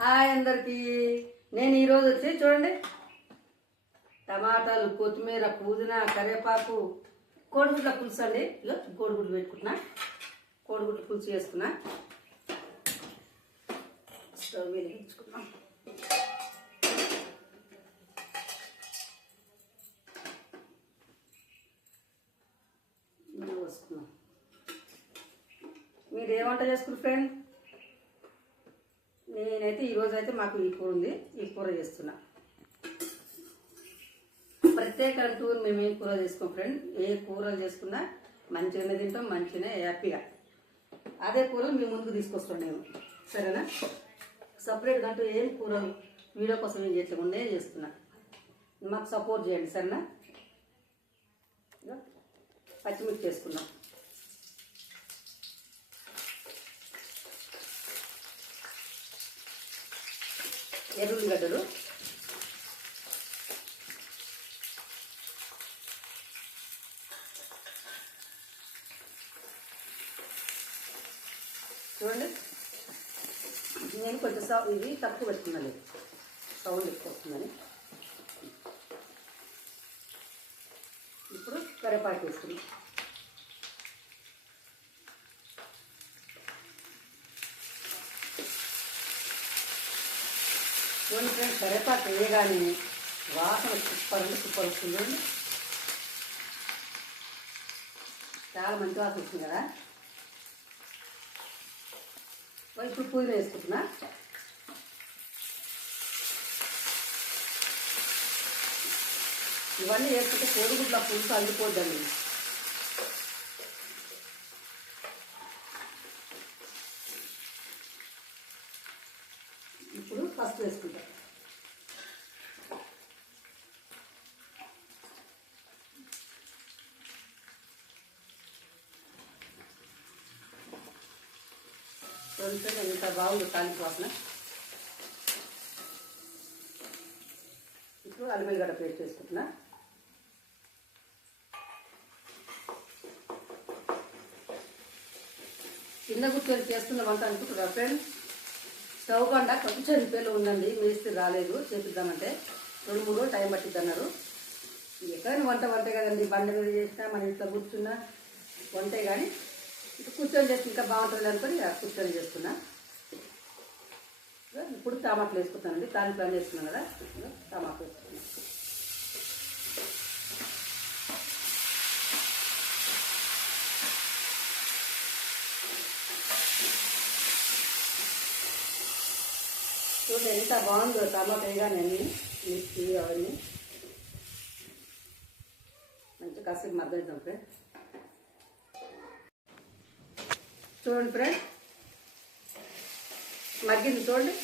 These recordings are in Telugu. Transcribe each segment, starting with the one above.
హాయ్ అందరికీ. నేను ఈరోజు వచ్చి చూడండి టమాటాలు, కొత్తిమీర, పుదీనా, కరివేపాకు, కోడిగుడ్ల పులుసు అండి. ఇలా కోడిగుడ్లు పెట్టుకుంటున్నా, కోడిగుడ్ల పులుసు చేసుకున్నా. స్టవ్ వెలిగించుకున్నాం. వస్తున్నాం. మీరు ఏ వంట చేసుకున్నారు ఫ్రెండ్? నేనైతే ఈరోజు అయితే మాకు ఈ కూర ఉంది, ఈ కూర చేస్తున్నా. ప్రత్యేక అంటూ మేము ఏం కూర చేసుకోం ఫ్రెండ్. ఏ కూరలు చేసుకున్నా మంచిగానే తింటాం, మంచిగానే హ్యాపీగా. అదే కూరలు మీ ముందుకు తీసుకొస్తాం నేను, సరేనా? సపరేట్గా అంటూ ఏం కూరలు వీడియో కోసం ఏం చేయకుండా చేస్తున్నా. మాకు సపోర్ట్ చేయండి, సరేనా? పచ్చిమిర్చి చేసుకున్నాం. ఎర్రుల్లిగడ్డలు, చూడండి. నేను కొంచెం ఇది తక్కువ పెట్టుకున్నాను, సౌండ్ ఎక్కువ వస్తుందని. ఇప్పుడు కరివేపాకు వేసుకున్నాం. చూడండి ఫ్రెండ్స్, కరివేపాకు వేయగానే వాసన సూపర్ అంటే సూపర్ వస్తుంది. చాలా మంచి వాసన వస్తుంది కదా. ఇప్పుడు పుదీనా వేసుకుంటున్నా. ఇవన్నీ వేసుకుంటే కోడిగుడ్ల పులుసు అల్లిపోద్దండి. ఇప్పుడు ఫస్ట్ వేసుకుంటాం. కొంచెం ఎంత బాగుంది తాలింపు వాసన. ఇప్పుడు అల్లం వెల్లిగడ్డ పేస్ట్ వేసుకుంటున్నా. చిన్న గుర్తు చేస్తున్న వంట అనుకుంటున్నా ఫ్రెండ్. స్టవ్ బండ కొంచెం రిపేర్లో ఉందండి, మేస్త్రి రాలేదు, చేపిద్దామంటే 2-3 రోజులు టైం పట్టిద్ది అన్నారు. ఎక్కడైనా వంటే కదండి, బండ మీద చేసినా మన ఇంట్లో కూర్చున్నా వంటే, కానీ ఇటు కూర్చొని చేస్తే ఇంకా బాగుంటుంది అనుకొని కూర్చొని చేస్తున్నా. ఇప్పుడు టమాటాలు వేసుకుంటానండి. ప్లాన్ చేసుకున్నాను కదా, టమాటాలు వేసుకున్నాను. చూడండి ఎంత బాగుందో టమాటా వేయగానే మిర్చి అవన్నీ మంచిగా కాసేపు మద్దయిద్దాం ఫ్రెండ్. చూడండి ఫ్రెండ్, మగ్గింది చూడండి,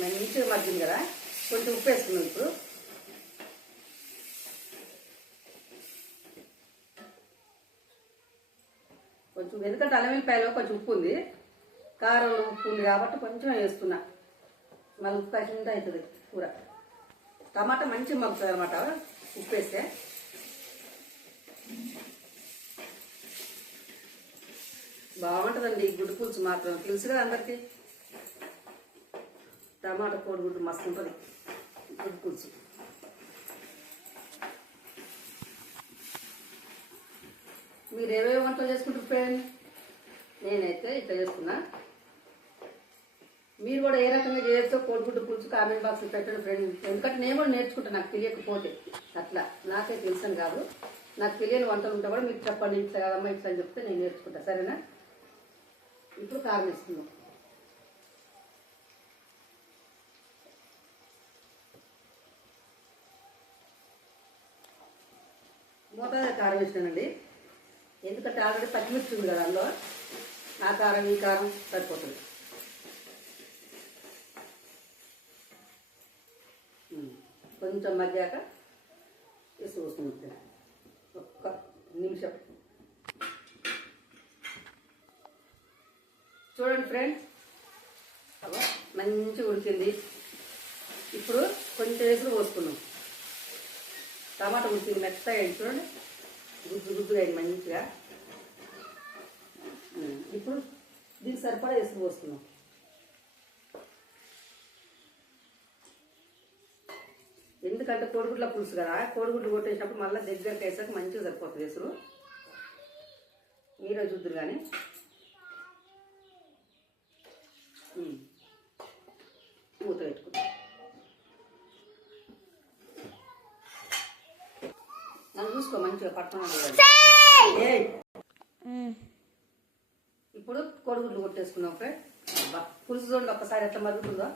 మంచిగా మగ్గింది కదా. కొంచెం ఉప్పు వేసుకున్నాం. ఇప్పుడు కొంచెం, ఎందుకంటే అల్లం వెల్లిపాయలో కొంచెం ఉప్పు ఉంది, కారం ఉప్పు ఉంది కాబట్టి కొంచెం వేస్తున్నా. మళ్ళీ ఉప్పు కాకుండా అవుతుంది కూర. టమాటా మంచిగా మగ్గుతుంది అనమాట ఉప్పు వేస్తే. బాగుంటుందండి గుడ్డు పులుసు మాత్రం, తెలుసు కదా అందరికీ. టమాటా కోడిగుడ్డు మస్తు ఉంటుంది గుడ్డు పులుసు. మీరు ఏవేవి వంటలు చేసుకుంటారు ఫ్రెండ్? నేనైతే ఇట్లా చేసుకున్నా. మీరు కూడా ఏ రకంగా చేయొచ్చో కోడిగుడ్డు పులుసు కామెంట్ బాక్స్ పెట్టండి ఫ్రెండ్. ఎందుకంటే నేను కూడా నేర్చుకుంటాను, నాకు తెలియకపోతే. అట్లా నాకే తెలుసని కాదు, నాకు తెలియని వంటలు ఉంటే కూడా మీకు చెప్పండి, ఇట్లా కాదమ్మా ఇట్లా అని చెప్తే నేను నేర్చుకుంటా, సరేనా? ఇప్పుడు కారం వేసుకుందాం. మోతాదు కారం వేసినానండి, ఎందుకంటే ఆల్రెడీ పచ్చిమిర్చి ఉంది కదా అందులో. ఆ కారం ఈ కారం సరిపోతుంది. కొంచెం మగ్గాక వేసి వస్తుంది. ఒక్క నిమిషం చూడండి ఫ్రెండ్స్, మంచిగా ఉడికింది. ఇప్పుడు కొంచెం వేసులు పోసుకున్నాం. టమాటా ఉడికింది మెత్తగా అయింది చూడండి, గుజ్జుగా అయింది మంచిగా. ఇప్పుడు దీనికి సరిపడా వేసుకు పోస్తున్నాం. ఎందుకంటే కోడిగుడ్ల పులుసు కదా, కోడిగుడ్లు కొట్టేసినప్పుడు మళ్ళీ దగ్గరికి వేసాక మంచిగా సరిపోతుంది వేసురు. మీరే చూద్దరు కానీ మూత పెట్టుకుంటాం. నన్ను చూసుకో మంచిగా పట్టుకున్నాను. ఇప్పుడు కోడిగుడ్లు కొట్టేసుకున్నాం ఫ్రెండ్. పులుసు చూడండి ఒక్కసారి ఎట్లా మరుగుతుందో.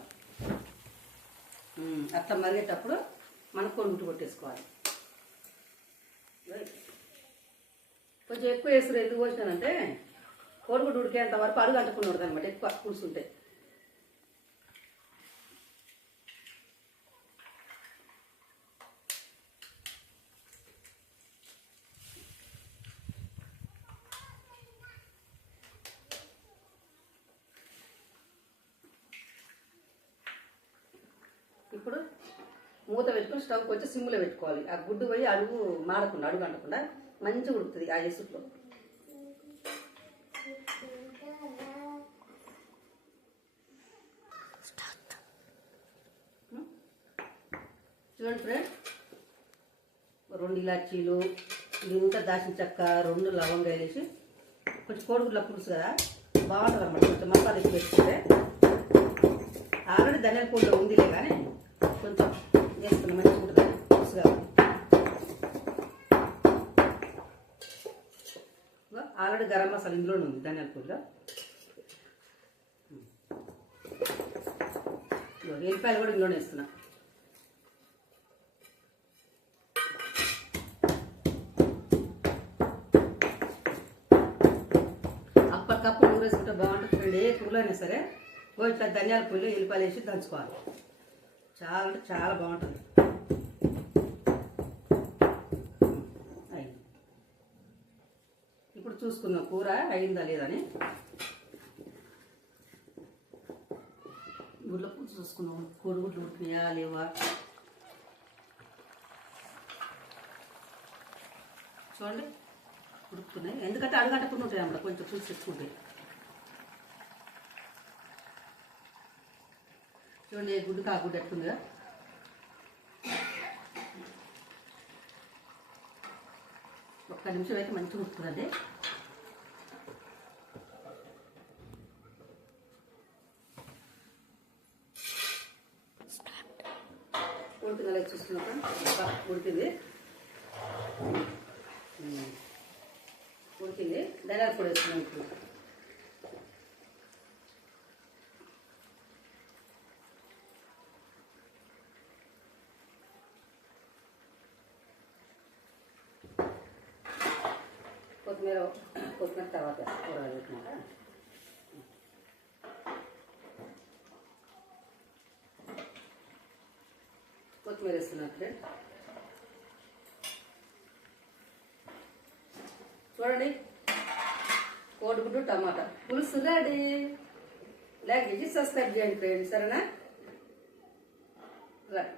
అట్లా మరిగేటప్పుడు మనం కోడిగుడ్డు కొట్టేసుకోవాలి. కొంచెం ఎక్కువ వేసురు. ఎందుకు పోసినానంటే కోడిగుడ్డు ఉడికేంత వరకు అడుగు అంటుకున్నాడు అనమాట, ఎక్కువ పులుసు ఉంటే. ఇప్పుడు మూత పెట్టుకుని స్టవ్ వచ్చి సిమ్లో పెట్టుకోవాలి. ఆ గుడ్డు పోయి అడుగు మాడకుండా, అడుగు అంటకుండా మంచిగా ఉడుకుతుంది ఆ ఇసుట్లో. చూడండి ఫ్రెండ్, 2 ఇలాచీలు, ఇంత దాచిన చెక్క, 2 లవంగాలు వేసి కొంచెం కోడిగుడ్ల పులుసు కదా బాగుంటుంది అన్నమాట. కొంచెం మసాలా ఎక్కువ వేసుకుంటే. ఆల్రెడీ ధనియాల పొడిలో ఉందిలే కానీ కొంచెం వేసుకుని మంచిగా ఉంటుంది పులుసు కాబట్టి. ఆల్రెడీ గరం మసాలా ఇందులోనే ఉంది ధనియాల పొడిలో. ఎల్లిపాయలు కూడా ఇందులోనే వేస్తున్నా. అప్పటికప్పుడు ఊరేసుకుంటే బాగుంటుంది ఫ్రెండ్. ఏ కూరలో అయినా సరే ఇట్లా ధనియాల పొడిలో ఎల్లిపాయలు వేసి దంచుకోవాలి. చాలా అంటే చాలా బాగుంటుంది. ఇప్పుడు చూసుకున్నాం కూర అయిందా లేదని. గుడ్ల పులుసు చూసుకున్నాం, కోడిగుడ్లు ఉడికినాయా లేవా చూడండి. ఉడుకుతున్నాయి ఎందుకంటే అడుగంటకుండా ఉంటాయి అన్నమాట, కొంచెం పులుసు తెచ్చుకుంటాయి. చూడండి గుడ్డు కా గుడ్డు ఎట్టుందిగా. ఒక్క నిమిషం అయితే మంచిగా ఉడుకుతుందండి. ఉడికిందా చూసుకున్నాక ఉడికింది. ఉడికింది. ధనియాల పొడి వేసుకున్నాం. ఇప్పుడు కొత్తిమీర తర్వాత కూర పెట్టినాక కొత్తిమీర వేస్తున్నట్లే. చూడండి కోడిగుడ్డు టమాటా పులుసు రెడీ. లైక్ చేసి సబ్స్క్రైబ్ చేయండి ఫ్రెండ్స్, సరేనా? రైట్.